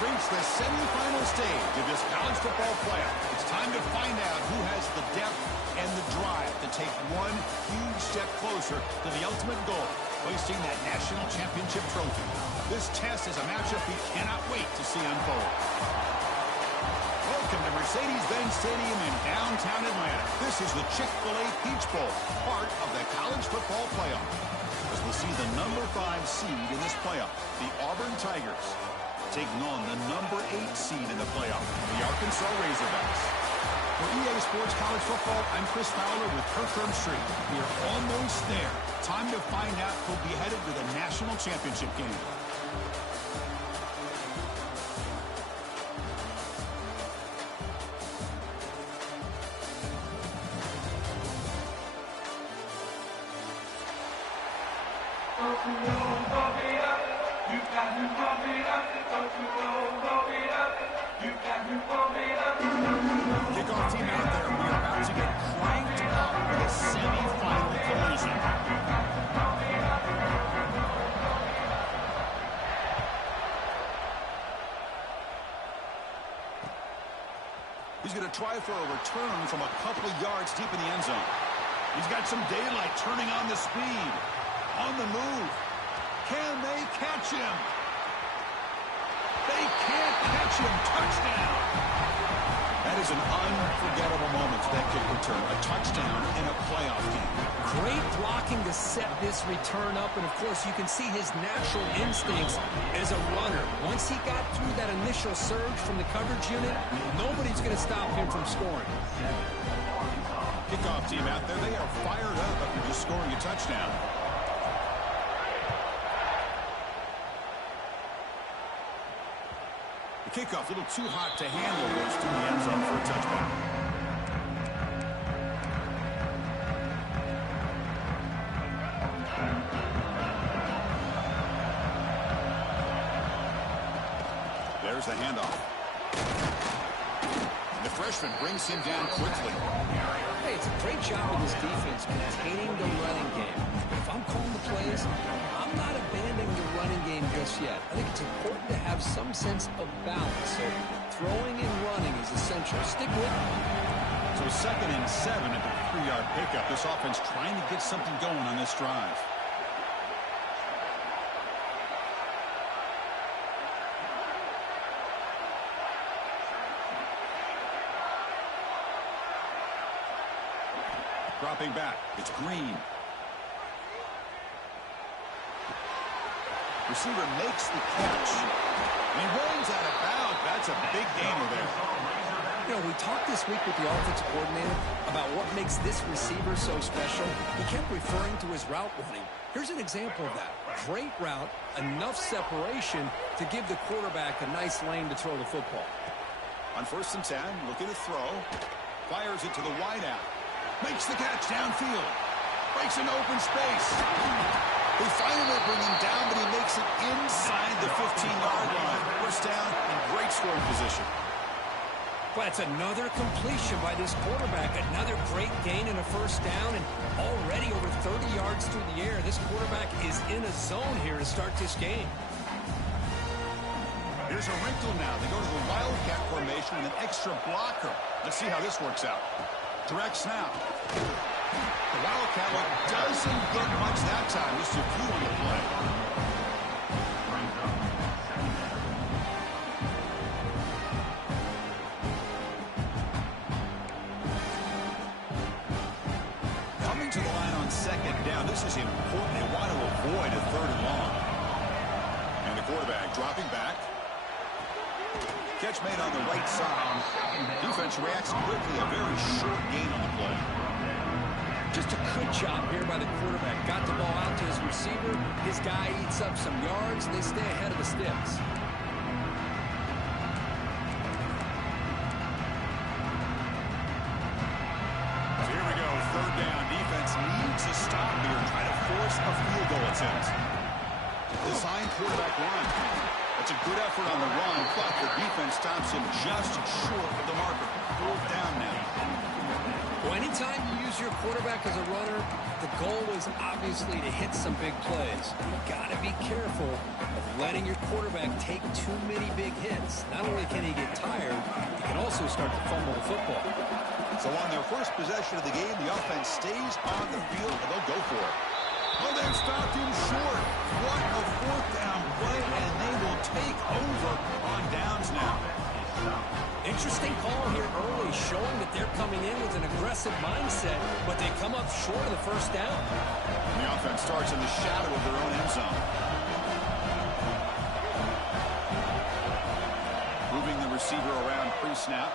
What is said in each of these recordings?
We've reached the semifinal stage of this college football playoff. It's time to find out who has the depth and the drive to take one huge step closer to the ultimate goal, hoisting that national championship trophy. This test is a matchup we cannot wait to see unfold. Welcome to Mercedes-Benz Stadium in downtown Atlanta. This is the Chick-fil-A Peach Bowl, part of the college football playoff. As we'll see the number 5 seed in this playoff, the Auburn Tigers, taking on the number 8 seed in the playoff, the Arkansas Razorbacks. For EA Sports College Football, I'm Chris Fowler with Kirk Herbstreit. We are almost there. Time to find out who'll be headed to the national championship game. Kickoff team out there. We are about to get cranked up with a semi-final collision. He's going to try for a return from a couple of yards deep in the end zone. He's got some daylight, turning on the speed. On the move. Can they catch him? They can't catch him. Touchdown. That is an unforgettable moment for that kick return. A touchdown in a playoff game. Great blocking to set this return up, and of course you can see his natural instincts as a runner. Once he got through that initial surge from the coverage unit, nobody's going to stop him from scoring. Kickoff team out there, they are fired up after just scoring a touchdown. The kickoff a little too hot to handle, goes through the end zone for a touchback. There's the handoff. And the freshman brings him down quickly. Hey, it's a great job of this defense containing the running game. If I'm calling the plays, I'm not abandoning the running game just yet. I think it's important to have some sense of balance. So throwing and running is essential. Stick with it. So 2nd and 7 at the 3-yard pickup. This offense trying to get something going on this drive. Dropping back, it's Green. Receiver makes the catch. And he rolls out of bounds. That's a big gainer there. You know, we talked this week with the offensive coordinator about what makes this receiver so special. He kept referring to his route running. Here's an example of that. Great route, enough separation to give the quarterback a nice lane to throw the football. On 1st and 10, looking to throw. Fires it to the wideout. Makes the catch downfield. Breaks into open space. They finally bring him down, but he makes it inside the 15-yard line. First down in great scoring position. But it's another completion by this quarterback. Another great gain in a first down, and already over 30 yards through the air. This quarterback is in a zone here to start this game. Here's a wrinkle now. They go to the Wildcat formation with an extra blocker. Let's see how this works out. Direct snap. The Wildcat look doesn't get much that time. Just a few on the play. Coming to the line on 2nd down. This is important. They want to avoid a 3rd and long. And the quarterback dropping back. Catch made on the right side. Defense reacts quickly. A very short gain on the play. Just a good job here by the quarterback. Got the ball out to his receiver. His guy eats up some yards, and they stay ahead of the sticks. So here we go. 3rd down. Defense needs to stop here. Try to force a field goal attempt. Design quarterback run. That's a good effort on the run, but the defense stops him just short of the marker. 4th down now. Well, anytime you use your quarterback as a runner, the goal is obviously to hit some big plays. You've got to be careful of letting your quarterback take too many big hits. Not only can he get tired, he can also start to fumble the football. So on their first possession of the game, the offense stays on the field, and they'll go for it. Oh, they've stopped him short. What a 4th down play, and they will take over on downs now. Interesting call here early, showing that they're coming in with an aggressive mindset, but they come up short of the 1st down. And the offense starts in the shadow of their own end zone. Moving the receiver around pre-snap.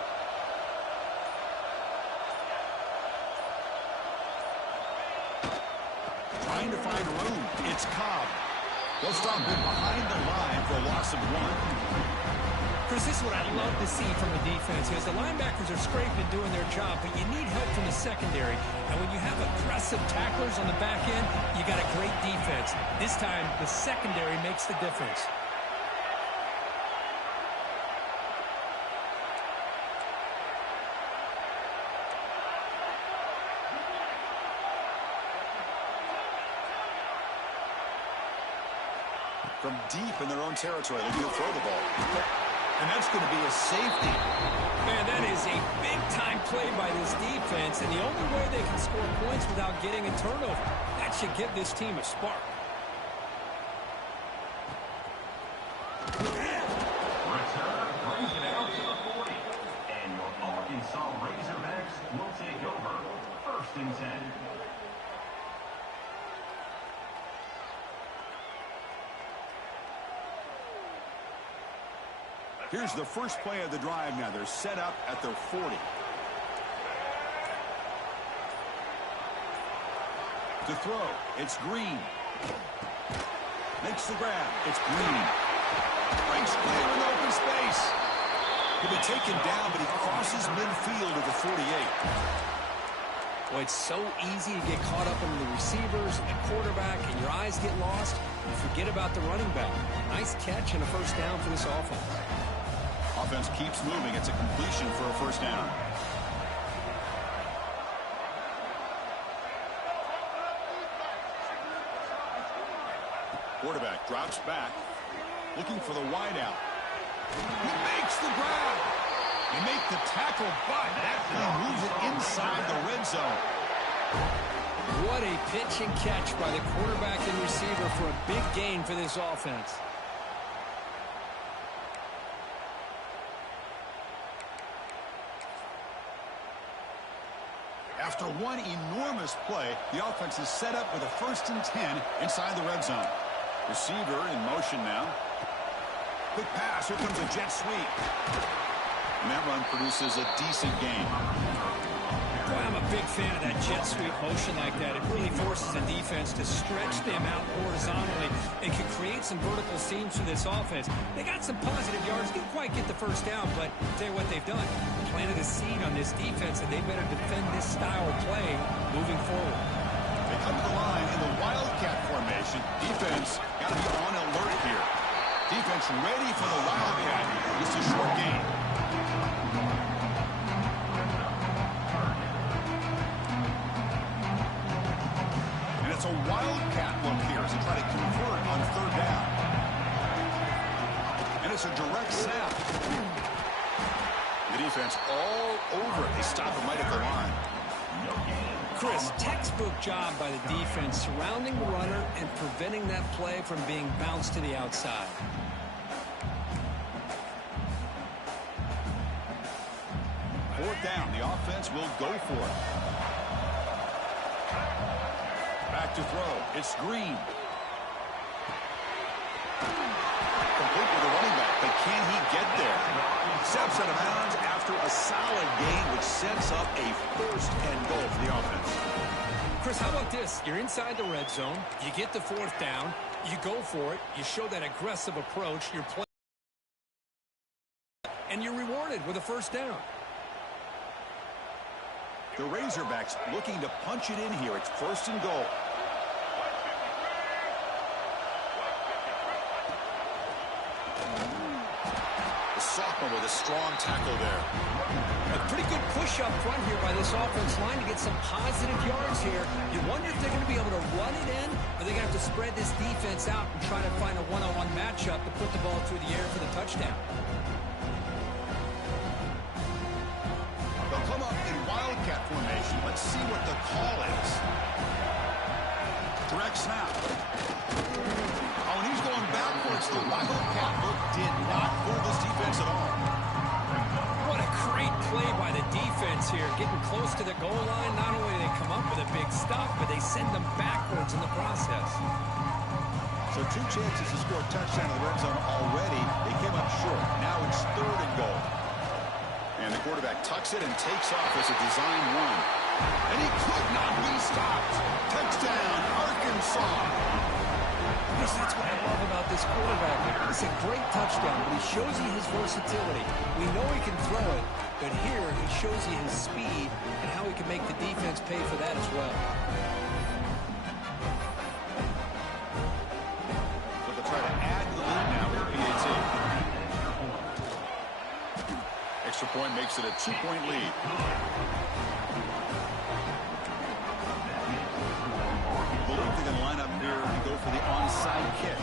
Trying to find room. It's Cobb. They'll stop him behind the line for a loss of 1. Chris, this is what I love to see from the defense is the linebackers are scraping doing their job, but you need help from the secondary. And when you have aggressive tacklers on the back end, you got a great defense. This time, the secondary makes the difference. From deep in their own territory, they're going to throw the ball. And that's going to be a safety. Man, that is a big-time play by this defense, and the only way they can score points without getting a turnover. That should give this team a spark. Return brings it out to the 40. And your Arkansas Razorbacks will take over 1st and 10. Here's the first play of the drive now. They're set up at their 40. To throw, it's Green. Makes the grab. It's Green. Breaks clear in open space. He'll be taken down, but he crosses midfield at the 48. Well, it's so easy to get caught up in the receivers and the quarterback, and your eyes get lost. You forget about the running back. Nice catch and a 1st down for this offense. Offense keeps moving. It's a completion for a 1st down. Quarterback drops back, looking for the wideout. He makes the grab. They make the tackle, but that moves it inside the red zone. What a pitch and catch by the quarterback and receiver for a big gain for this offense. After one enormous play, the offense is set up with a 1st and 10 inside the red zone. Receiver in motion now. Quick pass. Here comes a jet sweep. And that run produces a decent gain. Boy, I'm a big fan of that jet sweep motion like that. It really forces the defense to stretch them out horizontally and can create some vertical seams for this offense. They got some positive yards. Didn't quite get the 1st down, but I'll tell you what they've done. Planted a seed on this defense, and they better defend this style of play moving forward. They come to the line in the Wildcat formation. Defense got to be on alert here. Defense ready for the Wildcat. Just a short gain. And it's a Wildcat look here as they try to convert on 3rd down. And it's a direct snap. The defense all over it. They stop him right at the line. Chris, textbook job by the defense surrounding the runner and preventing that play from being bounced to the outside. Fourth down. The offense will go for it. Back to throw. It's Green. Complete with the running back, but can he get there? Steps out of bounds after a solid gain, which sets up a 1st and goal for the offense. Chris, how about this? You're inside the red zone. You get the 4th down. You go for it. You show that aggressive approach. You're playing. And you're rewarded with a 1st down. The Razorbacks looking to punch it in here. It's 1st and goal. Chapman with a strong tackle there. A pretty good push up front here by this offense line to get some positive yards here. You wonder if they're going to be able to run it in, or they're going to have to spread this defense out and try to find a one-on-one matchup to put the ball through the air for the touchdown. They'll come up in Wildcat formation. Let's see what the call is. Direct snap. Oh, and he's going backwards. The Wildcat look did not fool this defense at all. What a great play by the defense here. Getting close to the goal line, not only do they come up with a big stop, but they send them backwards in the process. So 2 chances to score a touchdown in the red zone already. They came up short. Now it's 3rd and goal. And the quarterback tucks it and takes off as a design run. And he could not be stopped. Touchdown, Arkansas. Yes, that's what I love about this quarterback. It's a great touchdown, but he shows you his versatility. We know he can throw it, but here he shows you his speed and how he can make the defense pay for that as well. So they'll try to add to the lead now with the PAT. Extra point makes it a 2-point lead. They're going to line up here and go for the onside kick.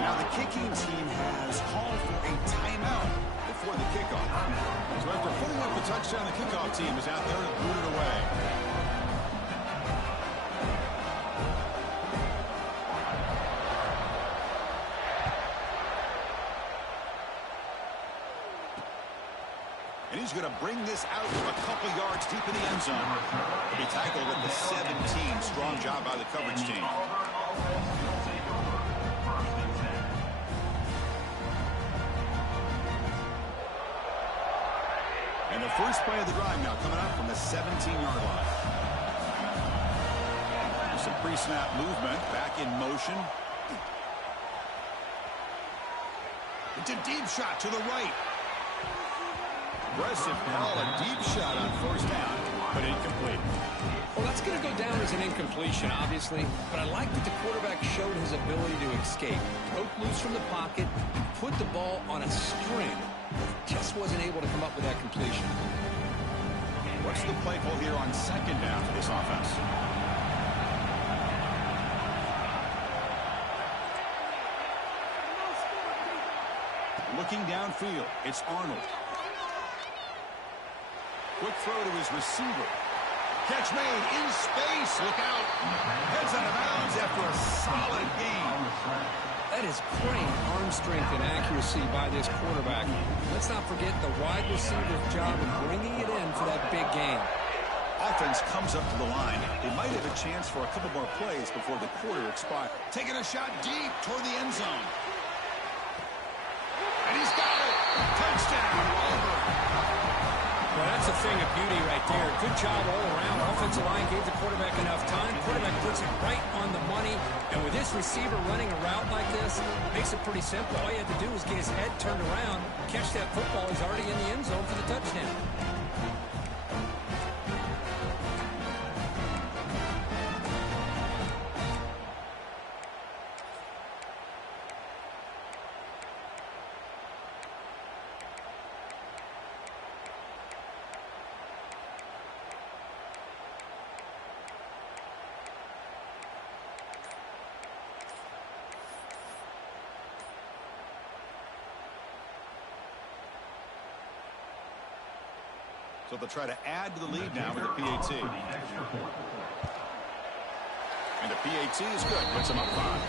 Now the kicking team has called for a timeout before the kickoff. So after putting up the touchdown, the kickoff team is out there to boot it away. And he's going to bring this out a couple yards deep in the end zone. He'll be tackled at the 17. Strong job by the coverage team. And the first play of the drive now coming up from the 17-yard line. Some pre-snap movement. Back in motion. It's a deep shot to the right. Aggressive call, a deep shot on 1st down, but incomplete. Well, that's going to go down as an incompletion, obviously, but I like that the quarterback showed his ability to escape. Broke loose from the pocket, put the ball on a string, just wasn't able to come up with that completion. What's the play call here on 2nd down for this offense? Looking downfield, it's Arnold. Quick throw to his receiver. Catch made in space. Look out. Heads out of bounds after a solid game. That is great arm strength and accuracy by this quarterback. Let's not forget the wide receiver's job of bringing it in for that big game. Offense comes up to the line. They might have a chance for a couple more plays before the quarter expires. Taking a shot deep toward the end zone. And he's got it. Touchdown, Auburn. Well, that's a thing of beauty right there. Good job all around. Offensive line gave the quarterback enough time. Quarterback puts it right on the money. And with this receiver running a route like this, makes it pretty simple. All you had to do was get his head turned around, catch that football. He's already in the end zone for the touchdown. So they'll try to add to the lead now with the PAT. And the PAT is good. Puts them up 5.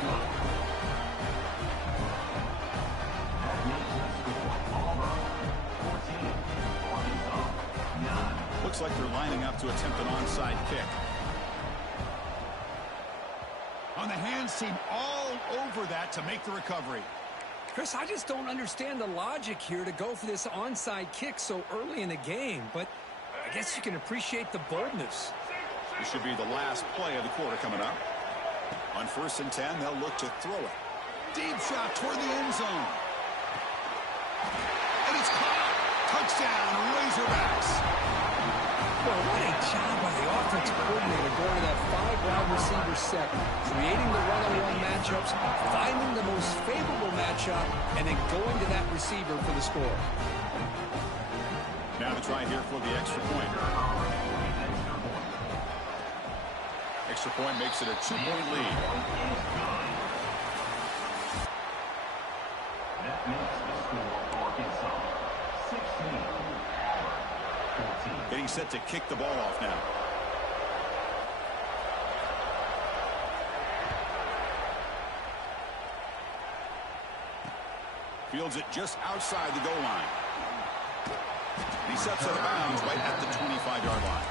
Looks like they're lining up to attempt an onside kick. On the hands team all over that to make the recovery. Chris, I just don't understand the logic here to go for this onside kick so early in the game, but I guess you can appreciate the boldness. This should be the last play of the quarter coming up. On 1st and 10, they'll look to throw it. Deep shot toward the end zone. And it's caught. Touchdown, Razorbacks. Well, what a job by the offensive coordinator going to that 5-wide receiver set, creating the one-on-one matchups, finding the most favorable matchup, and then going to that receiver for the score. Now to try here for the extra point. Extra point makes it a 2-point lead. That makes the score for Arkansas 16, Auburn 14. Getting set to kick the ball off now. Fields it just outside the goal line. He steps out of bounds right at the 25-yard line.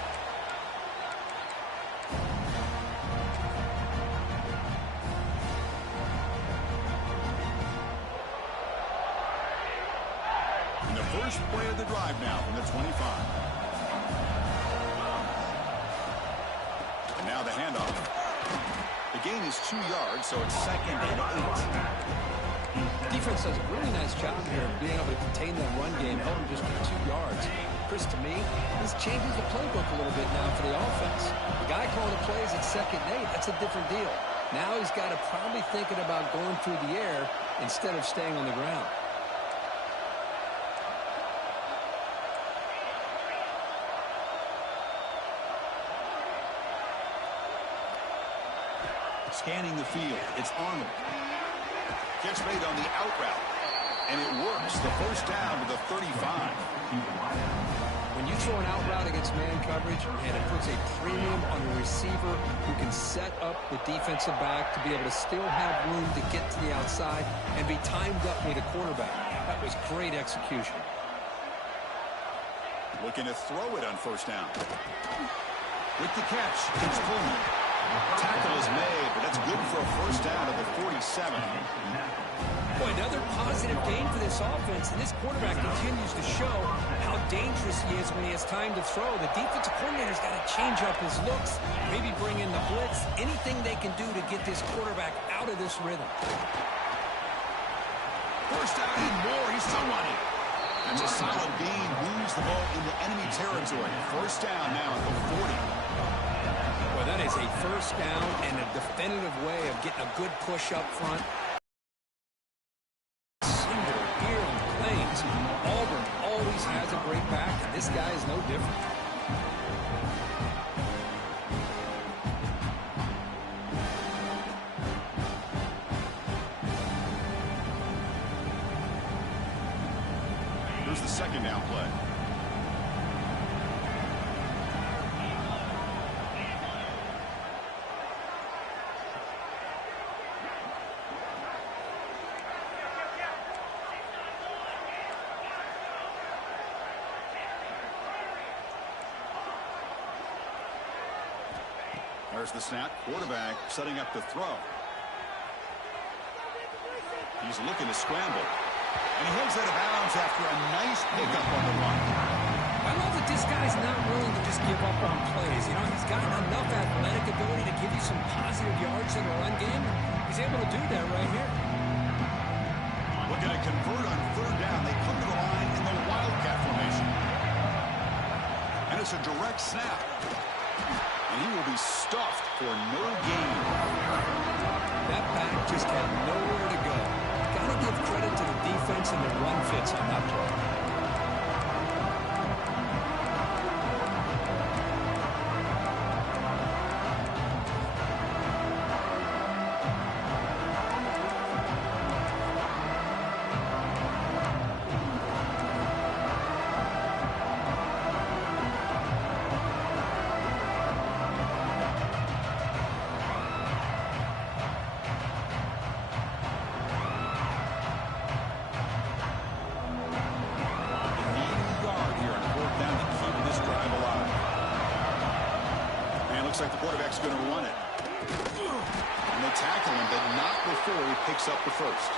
And the first play of the drive now from the 25. And now the handoff. The gain is 2 yards, so it's 2nd and 8. Defense does a really nice job here of being able to contain that run game, helping just get 2 yards. Chris, to me, this changes the playbook a little bit now for the offense. The guy calling the plays at 2nd and 8, that's a different deal. Now he's got to probably thinking about going through the air instead of staying on the ground. Scanning the field, it's Arnold. Catch made on the out route, and it works. The first down to the 35. When you throw an out route against man coverage, and it puts a premium on the receiver who can set up the defensive back to be able to still have room to get to the outside and be timed up with a quarterback. That was great execution. Looking to throw it on first down. With the catch, it's Pullman. Tackle is made, but that's good for a first down at the 47. Boy, another positive gain for this offense, and this quarterback continues to show how dangerous he is when he has time to throw. The defensive coordinator's got to change up his looks, maybe bring in the blitz, anything they can do to get this quarterback out of this rhythm. First down and more, he's still running. That's a solid gain, moves the ball into enemy territory. First down now at the 40. Well, that is a first down and a definitive way of getting a good push up front. Single here on the plains. Auburn always has a great back, and this guy is no different. Here's the second down play. There's the snap. Quarterback setting up the throw. He's looking to scramble. And he heads out of bounds after a nice pickup on the run. I love that this guy's not willing to just give up on plays. You know, he's got enough athletic ability to give you some positive yards in the run game. He's able to do that right here. Looking to convert on third down. They come to the line in the Wildcat formation. And it's a direct snap. And he will be stuffed for no gain. That back just had nowhere to go. Got to give credit to the defense and the run fits on that play. Like the quarterback's going to run it. And they tackle him, but not before he picks up the first.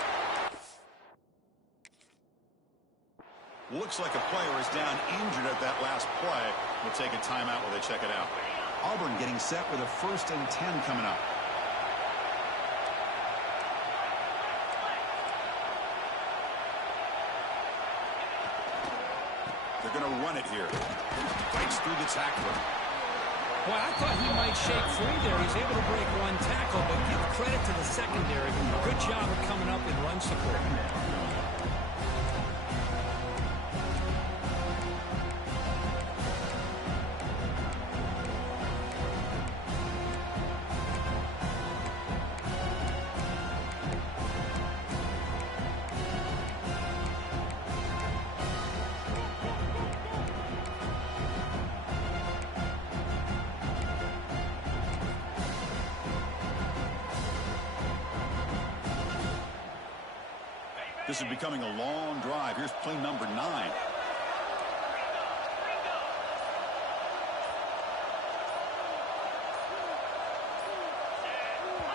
Looks like a player is down injured at that last play. We'll take a timeout while they check it out. Auburn getting set with a 1st and 10 coming up. They're going to run it here. Fights through the tackler. Well, I thought he might shake free there. He's able to break one tackle, but give credit to the secondary. Good job of coming up in run support. This is becoming a long drive. Here's play number 9.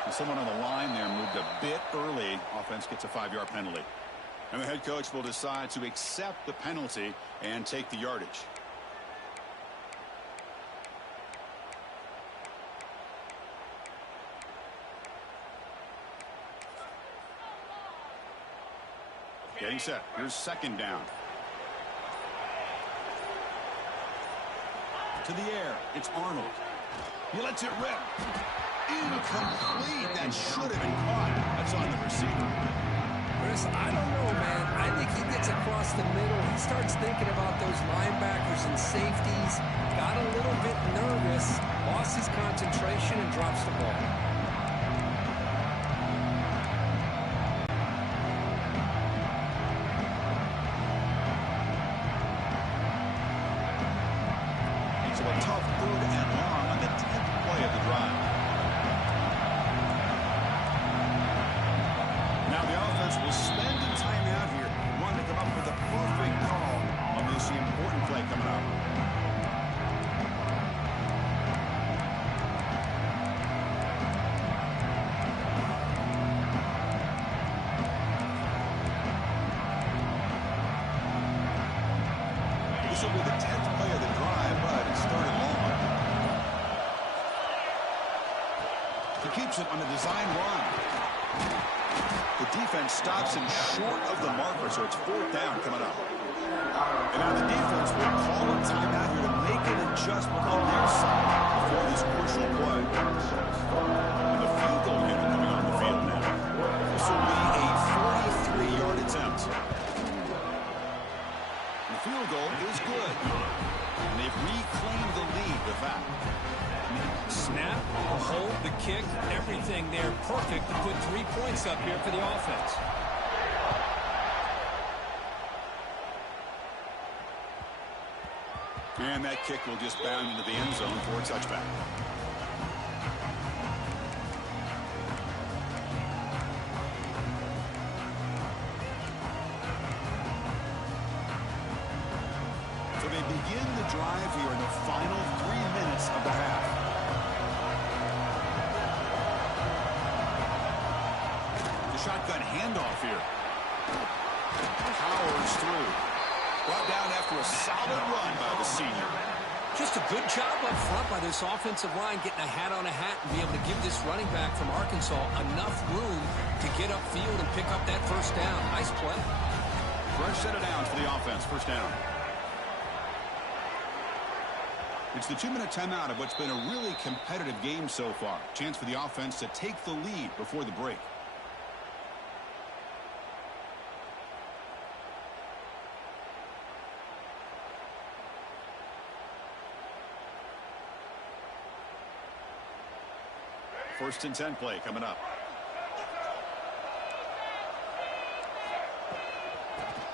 And someone on the line there moved a bit early. Offense gets a 5-yard penalty. And the head coach will decide to accept the penalty and take the yardage. Getting set. Here's second down. To the air. It's Arnold. He lets it rip. Incomplete. That should have been caught. That's on the receiver. Chris, I don't know, man. I think he gets across the middle. He starts thinking about those linebackers and safeties. Got a little bit nervous. Lost his concentration and drops the ball. So a tough 3rd and long on the 10th play of the drive. Now the offense will spend a timeout here, wanting to come up with a perfect call on this important play coming up. This will be the 10th play of the drive, but it's 3rd and long. He keeps it on the design run. The defense stops him short of the marker, so it's 4th down coming up. And now the defense will call a timeout here to make an adjustment on their side before this crucial play. And the field goal unit coming on the field now. This will be a 43-yard attempt. The field goal is good. And they've reclaimed the lead with that. Snap, the hold, the kick, everything there perfect to put 3 points up here for the offense. And that kick will just bound into the end zone for a touchback. So they begin the drive here in the final 3 minutes of the half. The shotgun handoff here. Powers through. Brought down after a solid run by the senior. Just a good job up front by this offensive line, getting a hat on a hat and be able to give this running back from Arkansas enough room to get upfield and pick up that first down. Nice play. Fresh set of downs for the offense. First down. It's the 2-minute timeout of what's been a really competitive game so far. Chance for the offense to take the lead before the break. First and 10 play coming up.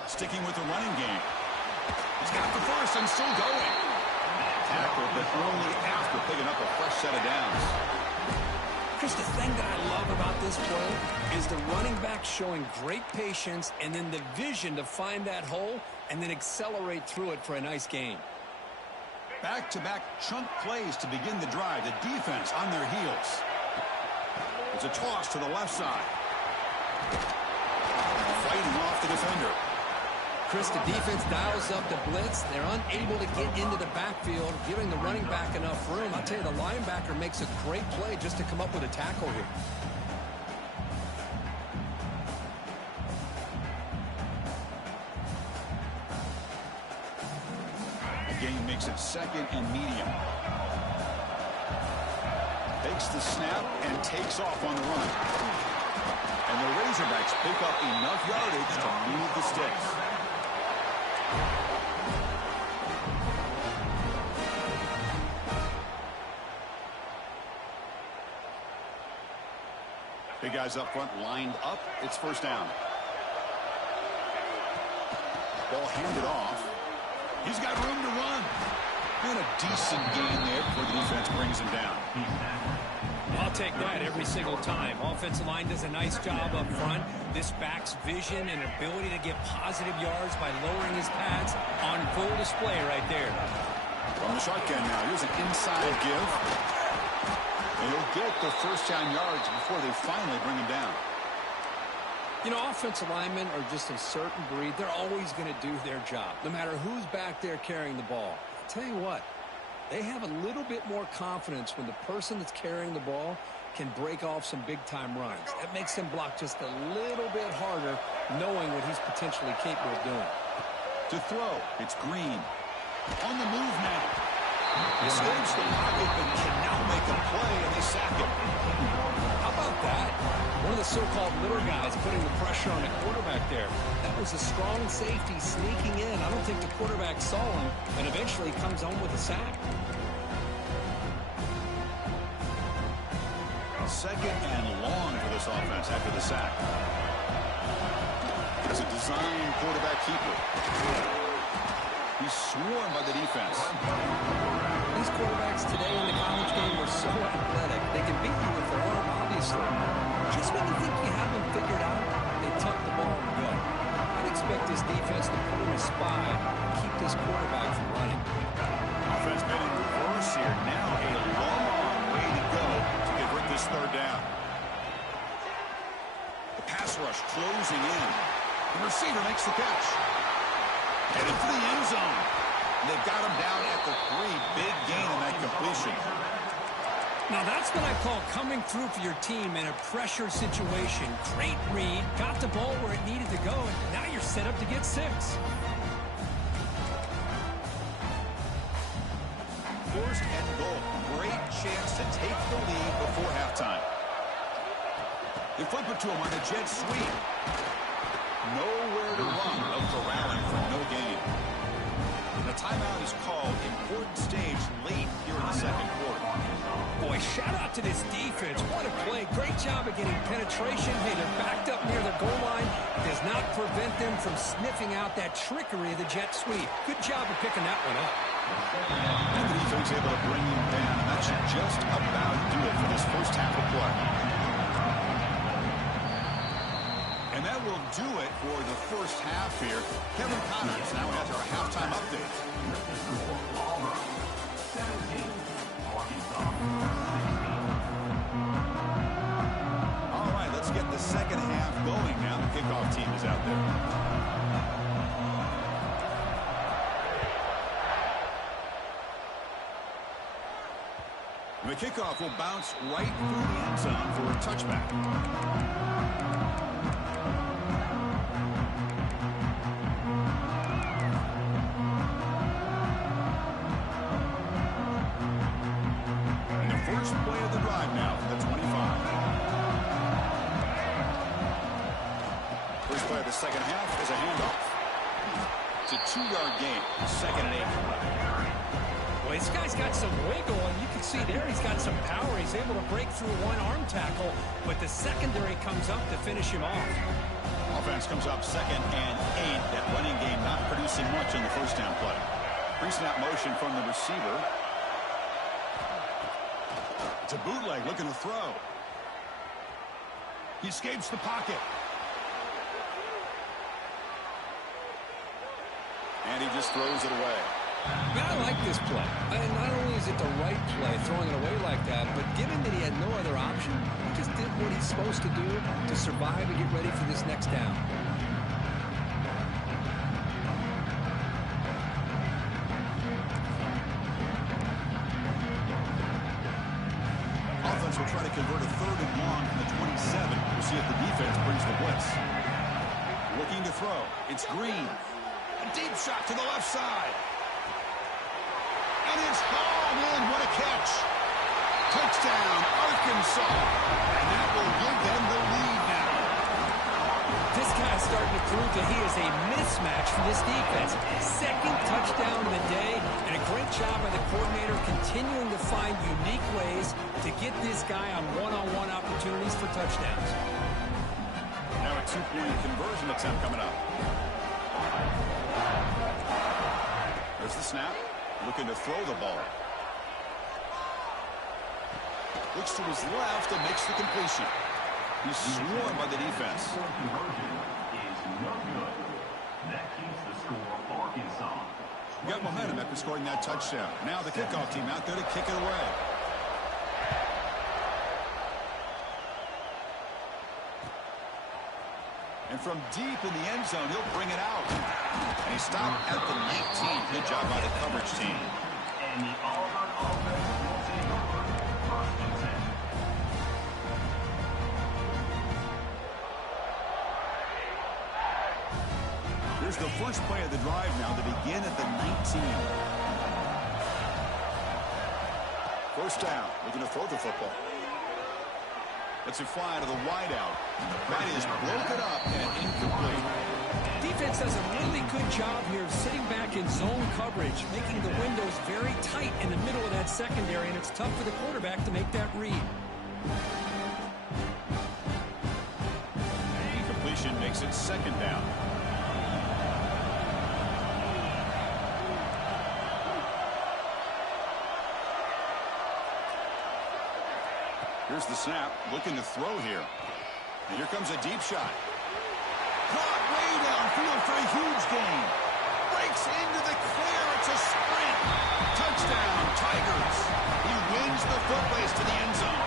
Sticking with the running game. He's got the first and still going. Tackle, but only after picking up a fresh set of downs. Chris, the thing that I love about this play is the running back showing great patience and then the vision to find that hole and then accelerate through it for a nice gain. Back-to-back chunk plays to begin the drive. The defense on their heels. It's a toss to the left side. Fighting off the defender. Chris, the defense dials up the blitz. They're unable to get into the backfield, giving the running back enough room. I'll tell you, the linebacker makes a great play just to come up with a tackle here. The game makes it 2nd and medium. Takes the snap and takes off on the run. And the Razorbacks pick up enough yardage to move the sticks. Big guys up front lined up. It's first down. Ball handed off. He's got room to run. And a decent gain there before the defense brings him down. I'll I'll take that every single time. Offensive line does a nice job up front. This back's vision and ability to get positive yards by lowering his pads on full display right there. From the shotgun now, here's an inside give. And he'll get the first down yards before they finally bring him down. You know, offensive linemen are just a certain breed. They're always going to do their job, no matter who's back there carrying the ball. I'll tell you what, they have a little bit more confidence when the person that's carrying the ball can break off some big-time runs. That makes them block just a little bit harder, knowing what he's potentially capable of doing. To throw, it's Green. On the move now. Escapes the pocket, but can now make a play, and they sack him. How about that? One of the so-called little guys putting the pressure on the quarterback there. That was a strong safety sneaking in. I don't think the quarterback saw him, and eventually comes home with a sack. Second and long for this offense after the sack. It's a design quarterback keeper. He's swarmed by the defense. These quarterbacks today in the college game are so athletic. They can beat you with their arm, obviously. Just when you think you have them figured out, they tuck the ball and go. I'd expect this defense to put in a spy and keep this quarterback from running. Offense been in reverse here. Now a long way to go to convert this third down. The pass rush closing in. The receiver makes the catch. Headed for the end zone. They've got him down at the 3. Big gain on that completion. Now that's what I call coming through for your team in a pressure situation. Great read, got the ball where it needed to go, and now you're set up to get 6. First and goal. Great chance to take the lead before halftime. They flip it to him on the jet sweep. Nowhere to run. No corralling for no gain. The timeout is called. Important stage late here in the second quarter. Boy, shout out to this defense. What a play. Great job of getting penetration. Hey, they're backed up near the goal line. Does not prevent them from sniffing out that trickery of the jet sweep. Good job of picking that one up. And the defense able to bring him down. And that should just about do it for this first half of play. And that will do it for the first half here. Kevin Connors now has our halftime update. All right, let's get the second half going now. The kickoff team is out there. The kickoff will bounce right through the end zone for a touchback. First play of the drive now from the 25. First play of the second half is a handoff. It's a 2-yard gain. Second and 8. Well, this guy's got some wiggle, and you can see there he's got some power. He's able to break through one arm tackle, but the secondary comes up to finish him off. Offense comes up second and 8. That running game not producing much in the first down play. Pre-snap motion from the receiver. It's a bootleg looking to throw. He escapes the pocket. And he just throws it away. Yeah, I like this play. And not only is it the right play, throwing it away like that, but given that he had no other option, he just did what he's supposed to do to survive and get ready for this next down. Offense will try to convert a third and long from the 27. We'll see if the defense brings the blitz. Looking to throw. It's Green. A deep shot to the left side. And it's hauled in. What a catch. Touchdown, Arkansas. And that will give them the lead now. This guy's starting to prove that he is a mismatch for this defense. Second touchdown of the day, and a great job by the coordinator continuing to find unique ways to get this guy on one-on-one opportunities for touchdowns. Now a 2-point conversion attempt coming up. There's the snap. Looking to throw the ball. Looks to his left and makes the completion. He's swarmed by the defense. Conversion is no good. That keeps the score Arkansas. Got momentum after scoring that touchdown. Now the kickoff team out there to kick it away. And from deep in the end zone, he'll bring it out. And he stopped at the 19. Good job by the coverage team. And the Auburn offense will take over 1st and 10. Here's the first play of the drive now to begin at the 19. First down, looking to throw the football. Lets it fly to the wideout. That is broken up and incomplete. Defense does a really good job here of sitting back in zone coverage, making the windows very tight in the middle of that secondary, and it's tough for the quarterback to make that read. Incompletion makes it second down. Here's the snap, looking to throw here. And here comes a deep shot. Caught way downfield for a huge gain. Breaks into the clear. It's a sprint. Touchdown, Tigers. He wins the foot race to the end zone.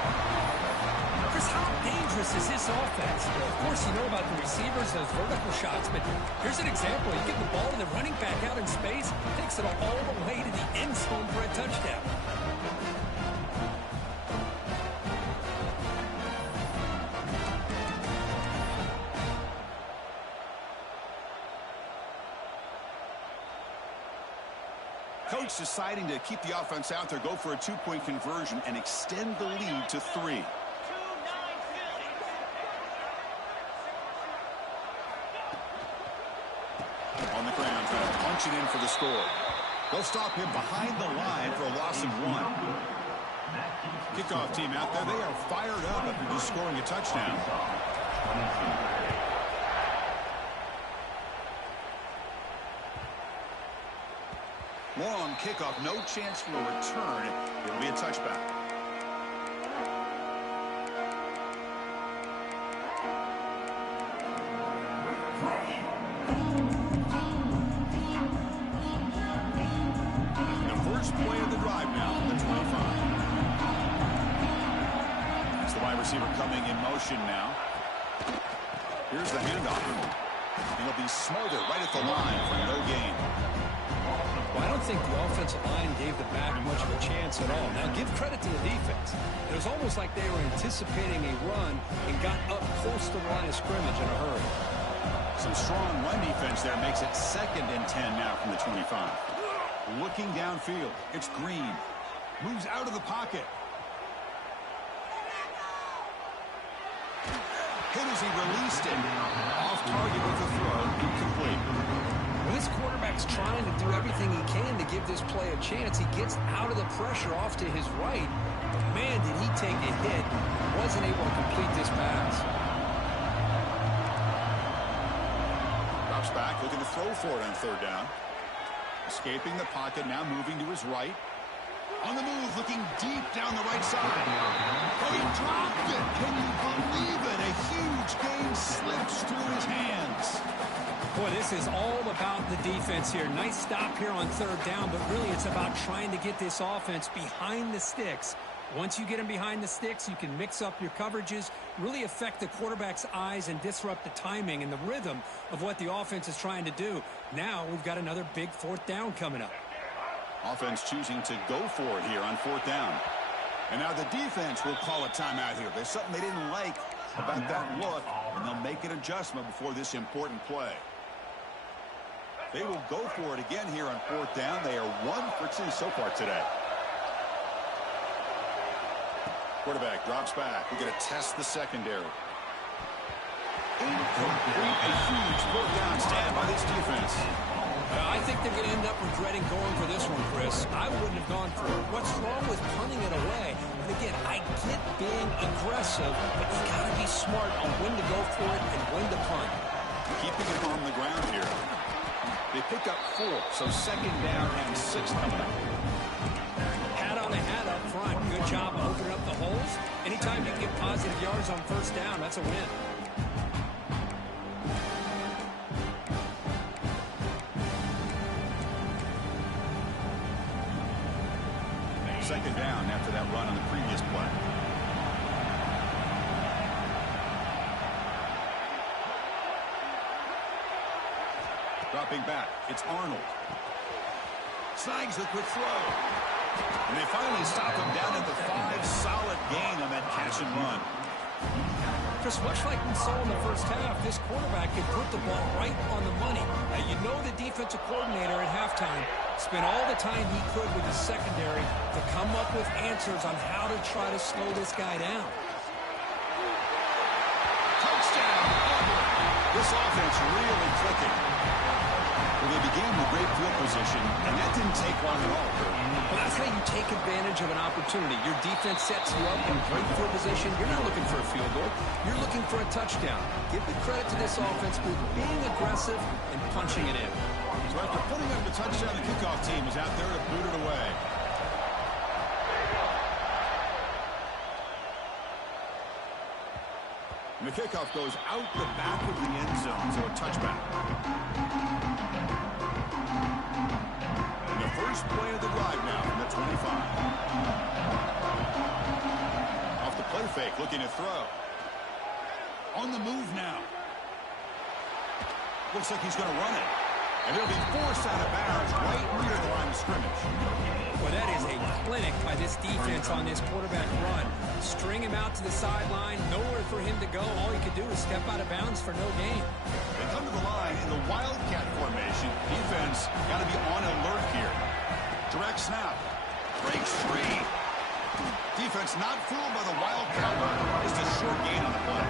Chris, how dangerous is this offense? Of course, you know about the receivers, those vertical shots, but here's an example. You get the ball to the running back out in space, takes it all the way to the end zone for a touchdown. Coach deciding to keep the offense out there, go for a two-point conversion, and extend the lead to 3. On the ground, trying to punch it in for the score. They'll stop him behind the line for a loss of 1. Kickoff team out there, they are fired up after just scoring a touchdown. Long kickoff, no chance for a return. It'll be a touchback. The first play of the drive now, the 25. It's the wide receiver coming in motion now. Here's the handoff. He'll be smothered right at the line for no gain. Well, I don't think the offensive line gave the back much of a chance at all. Now, give credit to the defense. It was almost like they were anticipating a run and got up close to the line of scrimmage in a hurry. Some strong run defense there makes it 2nd and 10 now from the 25. Looking downfield, it's Green. Moves out of the pocket. Hit as he released it. Off target with the throw, incomplete. Well, this quarterback's trying to do everything he can to give this play a chance. He gets out of the pressure off to his right. But, man, did he take a hit. Wasn't able to complete this pass. Drops back, looking to throw for it on 3rd down. Escaping the pocket, now moving to his right. On the move, looking deep down the right side. Oh, he dropped it. Can you believe it? A huge gain slips through his hands. Boy, this is all about the defense here. Nice stop here on 3rd down, but really it's about trying to get this offense behind the sticks. Once you get them behind the sticks, you can mix up your coverages, really affect the quarterback's eyes and disrupt the timing and the rhythm of what the offense is trying to do. Now we've got another big 4th down coming up. Offense choosing to go for it here on 4th down. And now the defense will call a timeout here. There's something they didn't like about that look, and they'll make an adjustment before this important play. They will go for it again here on 4th down. They are 1 for 2 so far today. Quarterback drops back. We're going to test the secondary. Incomplete. A huge 4th down stand by this defense. I think they're going to end up regretting going for this one, Chris. I wouldn't have gone for it. What's wrong with punting it away? And again, I get being aggressive, but you got to be smart on when to go for it and when to punt. Keeping it on the ground here. They pick up 4, so 2nd down and 6 coming up. Hat on a hat up front. Good job opening up the holes. get positive yards on first down, that's a win. Second down after that run on the previous play. Dropping back, it's Arnold. Snags the quick throw. And they finally stop him down at the 5. Solid gain on that catch and run. Just much like we saw in the first half, this quarterback can put the ball right on the money. You know the defensive coordinator at halftime spent all the time he could with his secondary to come up with answers on how to try to slow this guy down. Touchdown, Auburn. This offense really clicking. Well, they began with great field position, and that didn't take long at all, Kurt. Well, that's how you take advantage of an opportunity. Your defense sets you up in great field position. You're not looking for a field goal. You're looking for a touchdown. Give the credit to this offense for being aggressive and punching it in. So after putting up the touchdown, the kickoff team is out there to boot it away. And the kickoff goes out the back of the end zone, so a touchback. And the first play of the drive now from the 25. Off the play fake, looking to throw. On the move now. Looks like he's going to run it. And he'll be forced out of bounds right near the line of scrimmage. Well, that is a clinic by this defense on this quarterback run. String him out to the sideline, nowhere for him to go. All he could do is step out of bounds for no gain. They come to the line in the Wildcat formation. Defense got to be on alert here. Direct snap. Breaks free. Defense not fooled by the Wildcat run. Just a short gain on the play.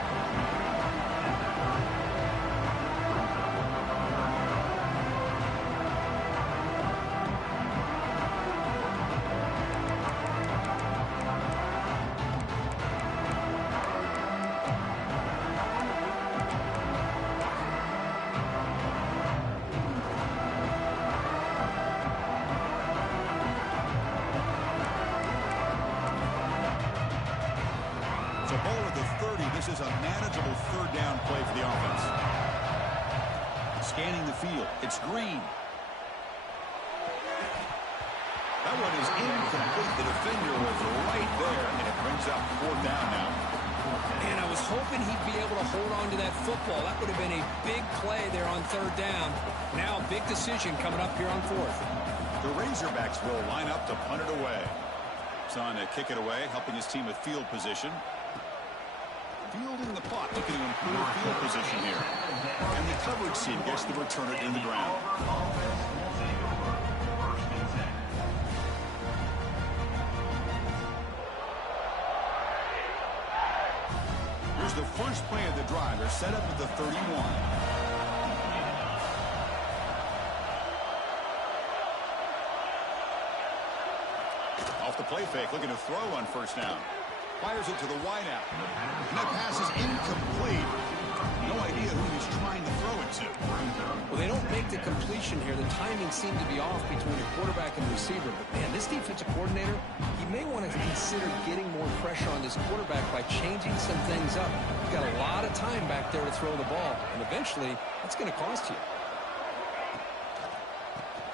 This is a manageable third down play for the offense. Scanning the field. It's Green. That one is incomplete. The defender was right there, and it brings up fourth down now. Man, I was hoping he'd be able to hold on to that football. That would have been a big play there on third down. Now a big decision coming up here on fourth. The Razorbacks will line up to punt it away. Son to kick it away, helping his team with field position. Fielding the puck, looking to improve field position here. And the coverage team gets the returner in the ground. Here's the first play of the drive. They're set up at the 31. Off the play fake, looking to throw on first down. Fires it to the wideout. And that pass is incomplete. No idea who he's trying to throw it to. Well, they don't make the completion here. The timing seemed to be off between the quarterback and the receiver. But, man, this defensive coordinator, he may want to consider getting more pressure on this quarterback by changing some things up. You've got a lot of time back there to throw the ball. And eventually, that's going to cost you.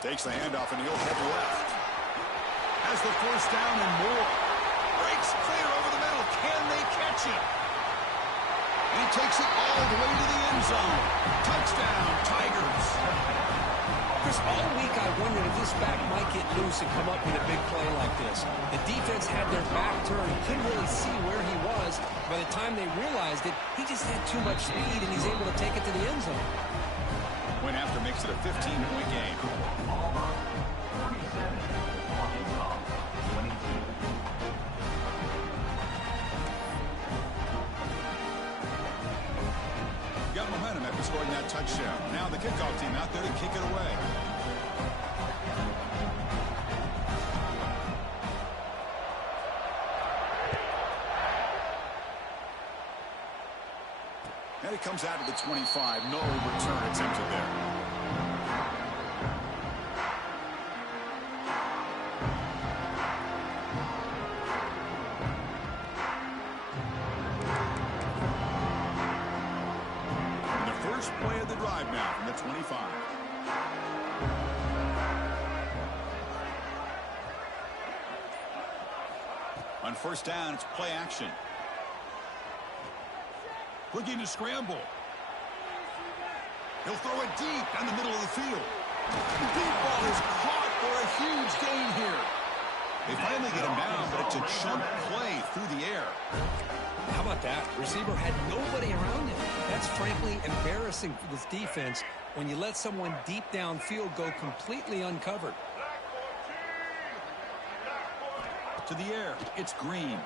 Takes the handoff, and he'll head left. Has the first down and more. Breaks clear over the middle. Can they catch him? And he takes it all the way to the end zone. Touchdown, Tigers. Chris, all week I wondered if this back might get loose and come up with a big play like this. The defense had their back turned, couldn't really see where he was. By the time they realized it, he just had too much speed, and he's able to take it to the end zone. Point after makes it a 15-point game. Got momentum after scoring that touchdown. Now the kickoff team out there to kick it away. And it comes out to the 25. No return attempted there. drive now from the 25. On first down, it's play action. Looking to scramble. He'll throw it deep down the middle of the field. The deep ball is caught for a huge gain here. They finally get him down, but it's a chunk play through the air. How about that? Receiver had nobody around him. That's frankly embarrassing for this defense when you let someone deep downfield go completely uncovered. To the air, it's Green.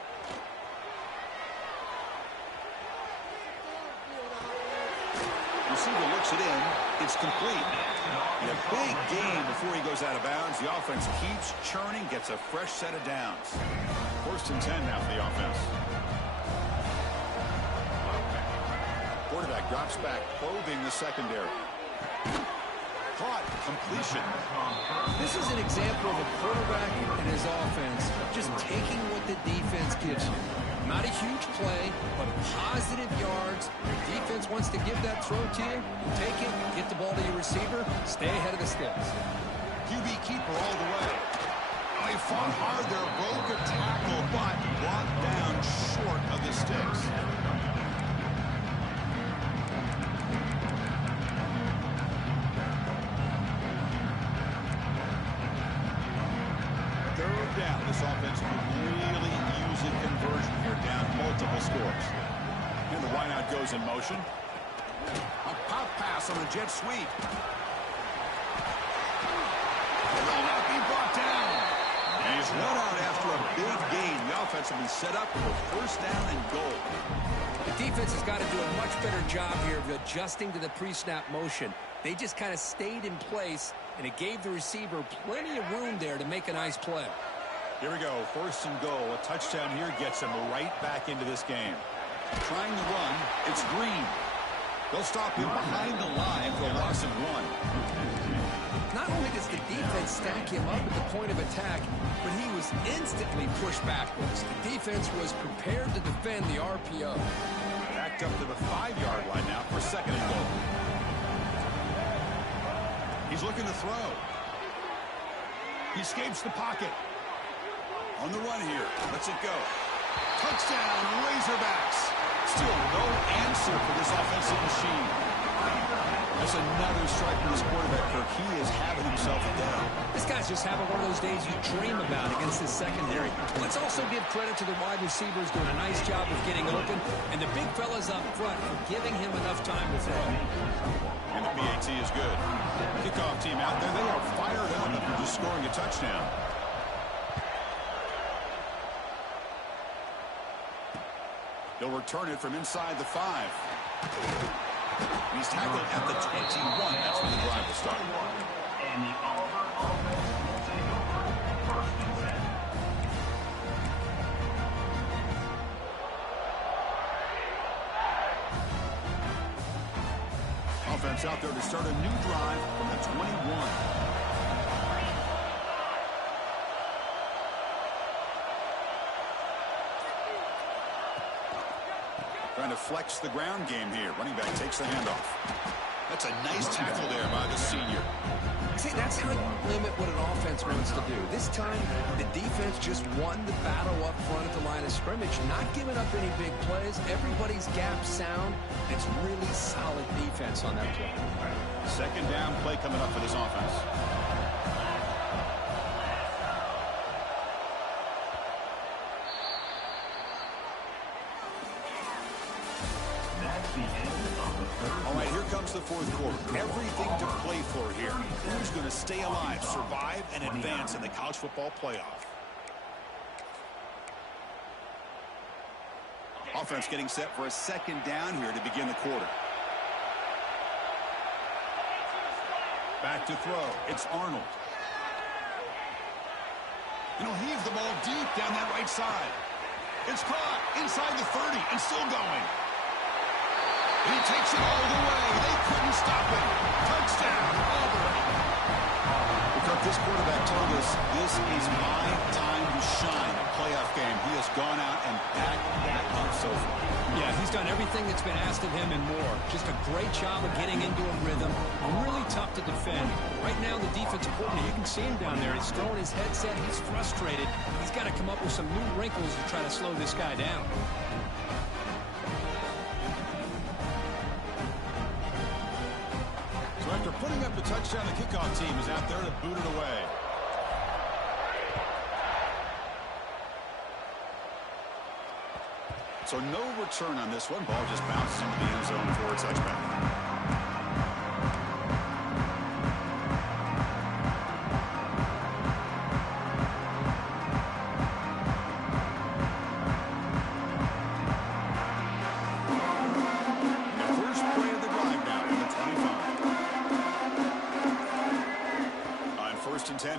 Receiver looks it in. It's complete. And a big gain before he goes out of bounds. The offense keeps churning, gets a fresh set of downs. First and 10 now for the offense. Quarterback drops back, probing the secondary. Caught, completion. This is an example of a quarterback and his offense just taking what the defense gives you. Not a huge play, but positive yards. Your defense wants to give that throw to you. You take it, get the ball to your receiver, stay ahead of the sticks. QB keeper all the way. Oh, he fought hard there, broke a tackle, but brought down short of the sticks. Third down. This offense could really use a conversion here, down multiple scores. And the wideout goes in motion. A pop pass on the jet sweep. Will not be brought down. And he's run out after a big gain. The offense will be set up for first down and goal. The defense has got to do a much better job here of adjusting to the pre-snap motion. They just kind of stayed in place, and it gave the receiver plenty of room there to make a nice play. Here we go, first and goal. A touchdown here gets him right back into this game. Trying to run, it's Green. They'll stop him behind the line for a loss of 1. Not only does the defense stack him up at the point of attack, but he was instantly pushed backwards. The defense was prepared to defend the RPO. Backed up to the 5-yard line now for second and goal. He's looking to throw. He escapes the pocket. On the run here. Lets it go. Touchdown, Razorbacks. Still no answer for this offensive machine. That's another strike for this quarterback, Kirk. He is having himself a down. This guy's just having one of those days you dream about against his secondary. Let's also give credit to the wide receivers doing a nice job of getting open, and the big fellas up front for giving him enough time to throw. And the PAT is good. Kickoff team out there. They are fired up after just scoring a touchdown. They'll return it from inside the 5. He's tackled at the 21. That's where the drive will start. And the Auburn offense will take over first and 10. Offense out there to start a new drive from the 21. Trying to flex the ground game here. Running back takes the handoff. That's a nice tackle there by the senior. See, that's how you limit what an offense wants to do. This time, the defense just won the battle up front at the line of scrimmage, not giving up any big plays. Everybody's gap sound. It's really solid defense on that play. Second down play coming up for this offense. All right, here comes the fourth quarter. Everything to play for here. Who's going to stay alive, survive, and advance in the college football playoff? Offense getting set for a second down here to begin the quarter. Back to throw. It's Arnold. And he'll heave the ball deep down that right side. It's caught inside the 30 and still going. And he takes it all the way. They couldn't stop him. Touchdown, Auburn. Because this quarterback told us this is my time to shine. A playoff tough game. He has gone out and backed that up so far. Yeah, he's done everything that's been asked of him and more. Just a great job of getting into a rhythm. Really tough to defend. Right now, the defensive coordinator, you can see him down there. He's throwing his headset. He's frustrated. He's got to come up with some new wrinkles to try to slow this guy down. So after putting up the touchdown, the kickoff team is out there to boot it away. So no return on this one. Ball just bounces into the end zone for a touchback.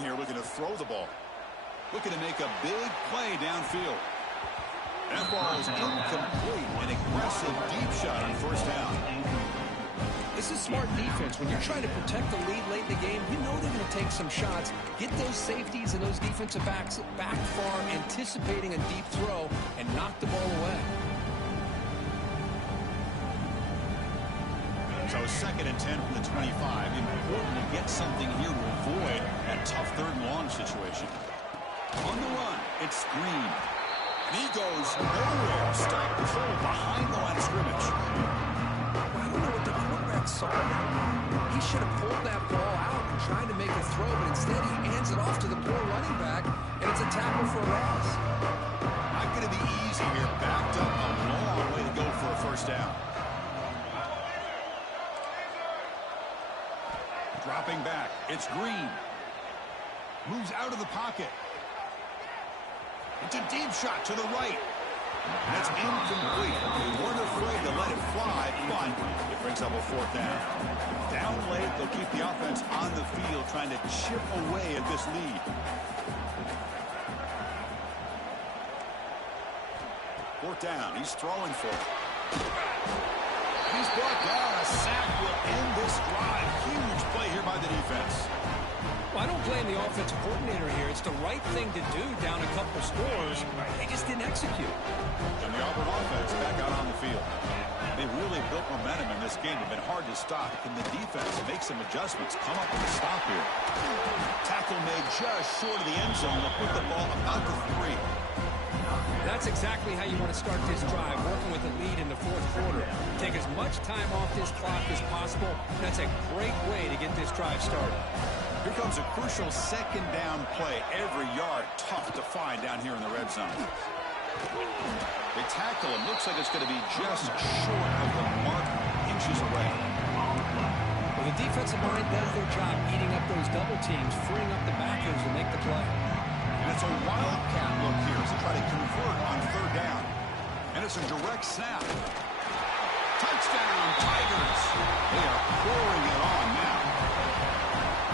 Here looking to throw the ball. Looking to make a big play downfield. That ball is incomplete. An aggressive deep shot on first down. This is smart defense. When you're trying to protect the lead late in the game, you know they're going to take some shots. Get those safeties and those defensive backs back far, anticipating a deep throw, and knock the ball away. So 2nd and 10 from the 25. Important to get something here to avoid that tough 3rd and long situation. On the run, it's Green. And he goes nowhere. Stop the throw behind the line of scrimmage. I don't know what the quarterback saw. He should have pulled that ball out and tried to make a throw, but instead he hands it off to the poor running back, and it's a tackle for a loss. Not going to be easy here. Backed up a long way to go for a first down. Dropping back, it's Green. Moves out of the pocket. It's a deep shot to the right. That's incomplete. They weren't afraid to let it fly, but it brings up a 4th down. Down late, they'll keep the offense on the field trying to chip away at this lead. 4th down, he's throwing for it. He's brought down. A sack will end this drive. Huge play here by the defense. Well, I don't blame the offensive coordinator here. It's the right thing to do down a couple scores. They just didn't execute. And the Auburn offense back out on the field. They really built momentum in this game. It's been hard to stop. Can the defense make some adjustments? Come up with a stop here. Tackle made just short of the end zone. They'll put the ball about the 3. That's exactly how you want to start this drive, working with a lead in the 4th quarter. Take as much time off this clock as possible. That's a great way to get this drive started. Here comes a crucial 2nd down play. Every yard tough to find down here in the red zone. They tackle him. Looks like it's going to be just short of the mark, inches away. Well, the defensive line does their job eating up those double teams, freeing up the backers to make the play. And it's a wildcat look here as they try to convert on 3rd down. And it's a direct snap. Touchdown, Tigers. They are pouring it on now.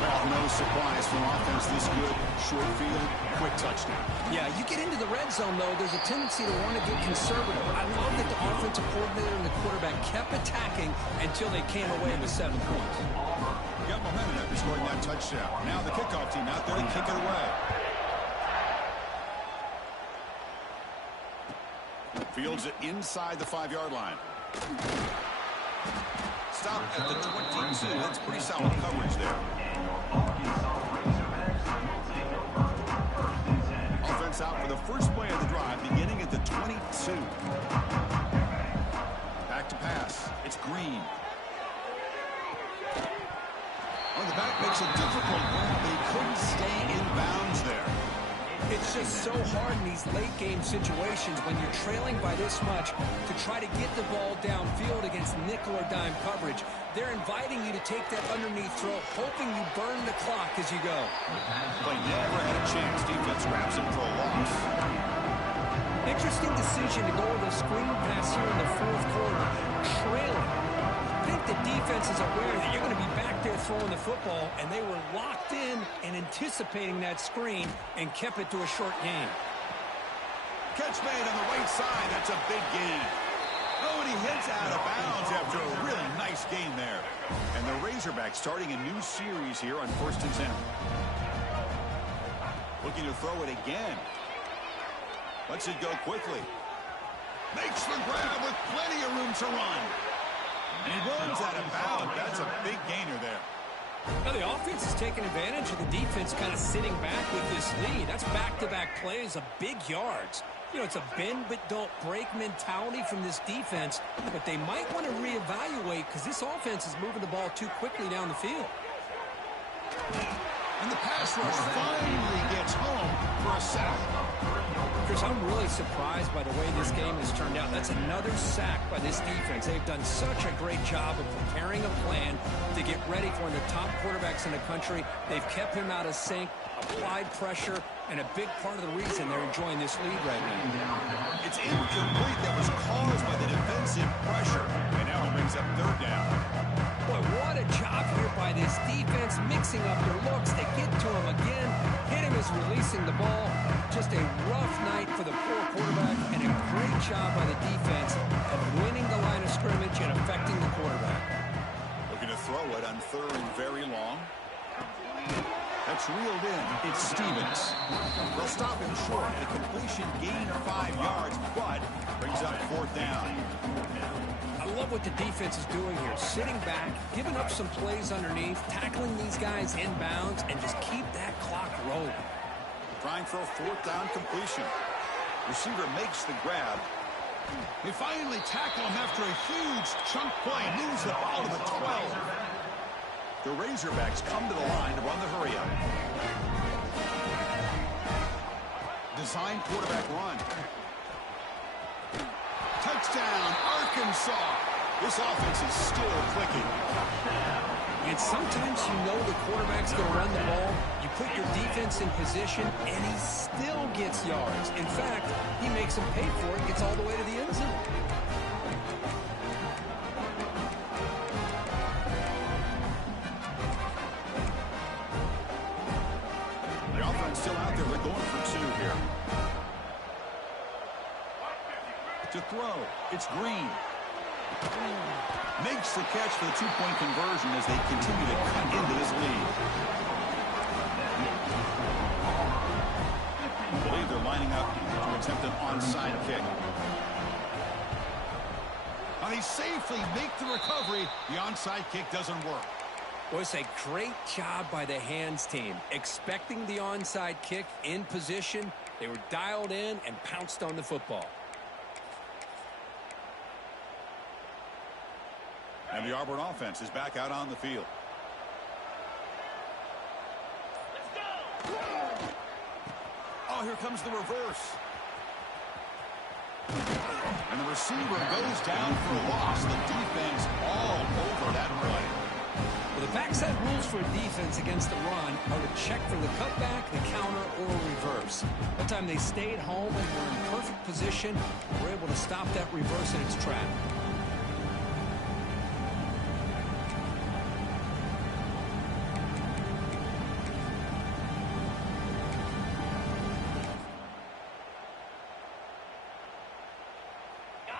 Well, no surprise from offense this good. Short field, quick touchdown. Yeah, you get into the red zone, though, there's a tendency to want to get conservative. I love that the offensive coordinator and the quarterback kept attacking until they came away with 7 points. Got momentum after scoring that touchdown. Now the kickoff team out there to kick it away. Fields it inside the 5-yard line. Stop at the 22. That's pretty solid coverage there. Offense out for the first play of the drive, beginning at the 22. Back to pass. It's Green. On the back makes a difficult grab. They couldn't stay in bounds there. It's just so hard in these late-game situations when you're trailing by this much to try to get the ball downfield against nickel or dime coverage. They're inviting you to take that underneath throw, hoping you burn the clock as you go. Play never had a chance. Defense grabs him for a loss. Interesting decision to go with a screen pass here in the 4th quarter, trailing. I think the defense is aware that you're going to be back there throwing the football, and they were locked in and anticipating that screen and kept it to a short gain. Catch made on the right side. That's a big gain. Oh, and he heads out of bounds after a really nice gain there. And the Razorbacks starting a new series here on 1st and 10. Looking to throw it again. Lets it go quickly. Makes the grab with plenty of room to run. And he runs out of bounds. That's a big gainer there. Now the offense is taking advantage of the defense kind of sitting back with this lead. That's back-to-back plays of big yards. You know, it's a bend but don't break mentality from this defense, but they might want to reevaluate because this offense is moving the ball too quickly down the field. And the pass rush finally gets home for a sack. Chris, I'm really surprised by the way this game has turned out. That's another sack by this defense. They've done such a great job of preparing a plan to get ready for one of the top quarterbacks in the country. They've kept him out of sync, applied pressure, and a big part of the reason they're enjoying this lead right now. It's incomplete. That was caused by the defensive pressure. And now it brings up third down. Boy, what a job here by this defense, mixing up their looks. They get to him again. Hit him as releasing the ball. Just a rough night for the poor quarterback, and a great job by the defense of winning the line of scrimmage and affecting the quarterback. Looking to throw it on third and very long. That's reeled in. It's Stevens. They'll stop him short. The completion gained 5 yards, but brings up fourth down. I love what the defense is doing here. Sitting back, giving up some plays underneath, tackling these guys inbounds, and just keep that clock rolling. Trying for a fourth down completion. Receiver makes the grab. They finally tackle him after a huge chunk play. Moves the ball to the 12. The Razorbacks come to the line to run the hurry-up. Design quarterback run. Touchdown, Arkansas. This offense is still clicking. And sometimes you know the quarterback's going to run the ball. You put your defense in position, and he still gets yards. In fact, he makes them pay for it, gets all the way to the end zone. The offense still out there. We're going for 2 here. To throw, it's Green. Makes the catch for the 2-point conversion as they continue to cut into this lead. I believe they're lining up to attempt an onside kick. And they safely make the recovery. The onside kick doesn't work. Well, it's a great job by the hands team. Expecting the onside kick in position, they were dialed in and pounced on the football. And the Auburn offense is back out on the field. Oh, here comes the reverse. And the receiver goes down for a loss. The defense all over that play. Well, the backside rules for a defense against the run are to check for the cutback, the counter, or reverse. That time they stayed home and were in perfect position, were able to stop that reverse in its track.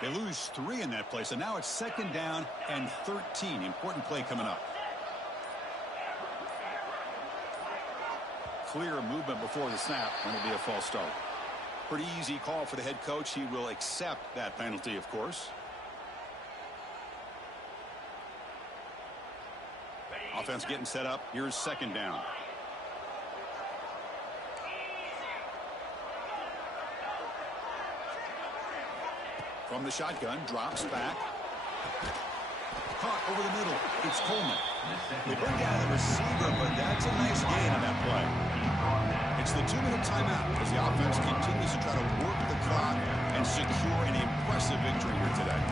They lose 3 in that play, so now it's 2nd down and 13. Important play coming up. Clear movement before the snap, and it'll be a false start. Pretty easy call for the head coach. He will accept that penalty, of course. Offense getting set up. Here's 2nd down. From the shotgun, drops back. Caught over the middle. It's Coleman. They bring down the receiver, but that's a nice gain on that play. It's the 2-minute timeout as the offense continues to try to work the clock and secure an impressive victory here today.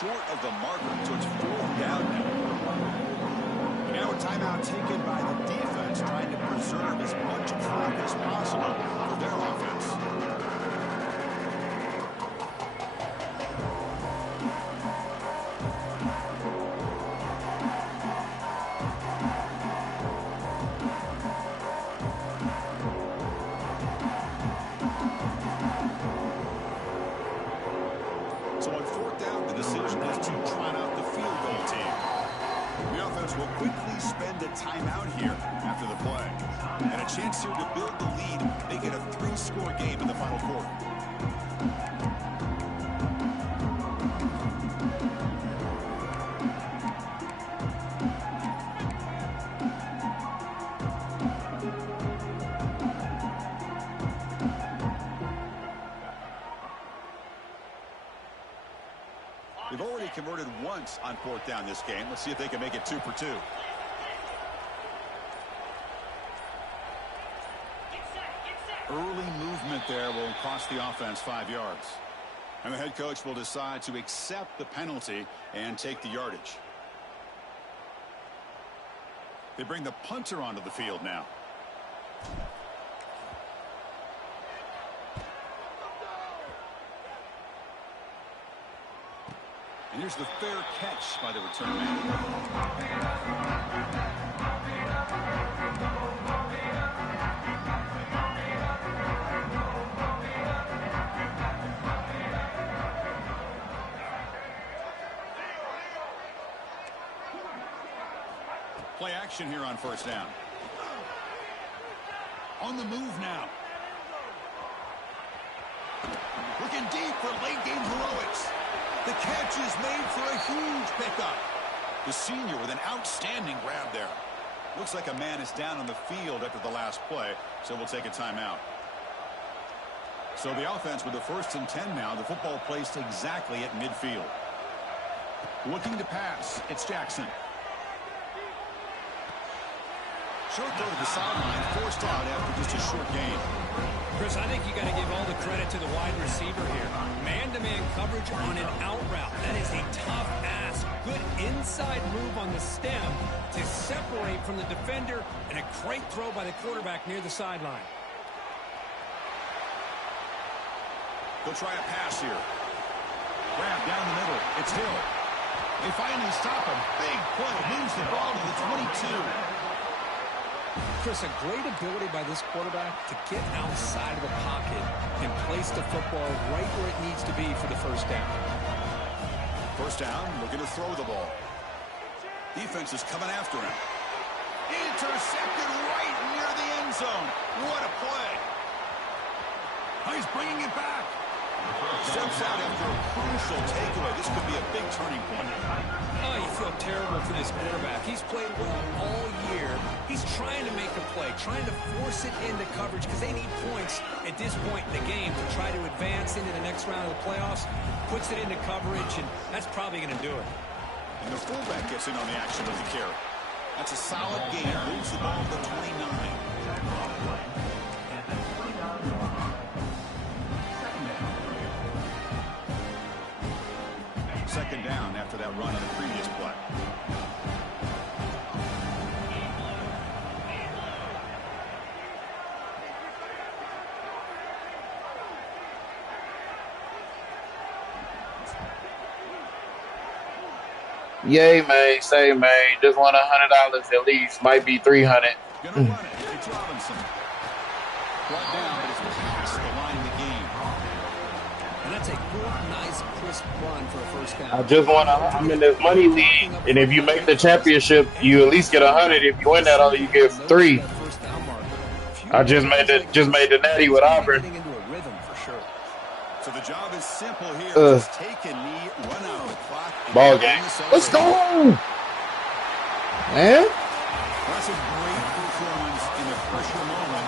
Short of the marker, so it's 4th down now. Now a timeout taken by the defense, trying to preserve as much clock as possible for their offense. offense will quickly spend a timeout here after the play. And a chance here to build the lead, make it a 3-score game in the final quarter. They've already converted once on 4th down this game. Let's see if they can make it 2 for 2. Early movement there will cost the offense 5 yards. And the head coach will decide to accept the penalty and take the yardage. They bring the punter onto the field now. And here's the fair catch by the return man. Play action here on 1st down. On the move now. Looking deep for late game heroics. The catch is made for a huge pickup. The senior with an outstanding grab there. Looks like a man is down on the field after the last play, so we'll take a timeout. So the offense with the 1st and 10 now. The football placed exactly at midfield. Looking to pass. It's Jackson. Short throw to the sideline, forced out after just a short game. Chris, I think you got to give all the credit to the wide receiver here. Man-to-man coverage on an out route. That is a tough ask. Good inside move on the stem to separate from the defender, and a great throw by the quarterback near the sideline. They'll try a pass here. Grab down the middle. It's Hill. They finally stop him. Big play. Moves the ball to the 22. Chris, a great ability by this quarterback to get outside of the pocket and place the football right where it needs to be for the 1st down. 1st down, looking to throw the ball. Defense is coming after him. Intercepted right near the end zone. What a play. Oh, he's bringing it back. Steps out after a crucial takeaway. This could be a big turning point. Oh, you feel terrible for this quarterback. He's played well all year. He's trying to make a play, trying to force it into coverage because they need points at this point in the game to try to advance into the next round of the playoffs. Puts it into coverage, and that's probably going to do it. And the fullback gets in on the action with the carry. That's a solid gain. Moves the ball to the 29. Second down after that run on the previous play. Yay, man. Say, man. Just want $100 at least. Might be $300. Gonna run it. It's Robinson. Brought down, but it's past the line of the game. And that's a good, nice, crisp run for a 1st down. I just want to, I'm in this money league, and if you make the championship, you at least get 100. If you win that, all you get 3. I just made the natty with Auburn. So the job is simple here. Just take a knee, run out the clock. Ball game. Let's go, man. That's a great performance in the pressure moment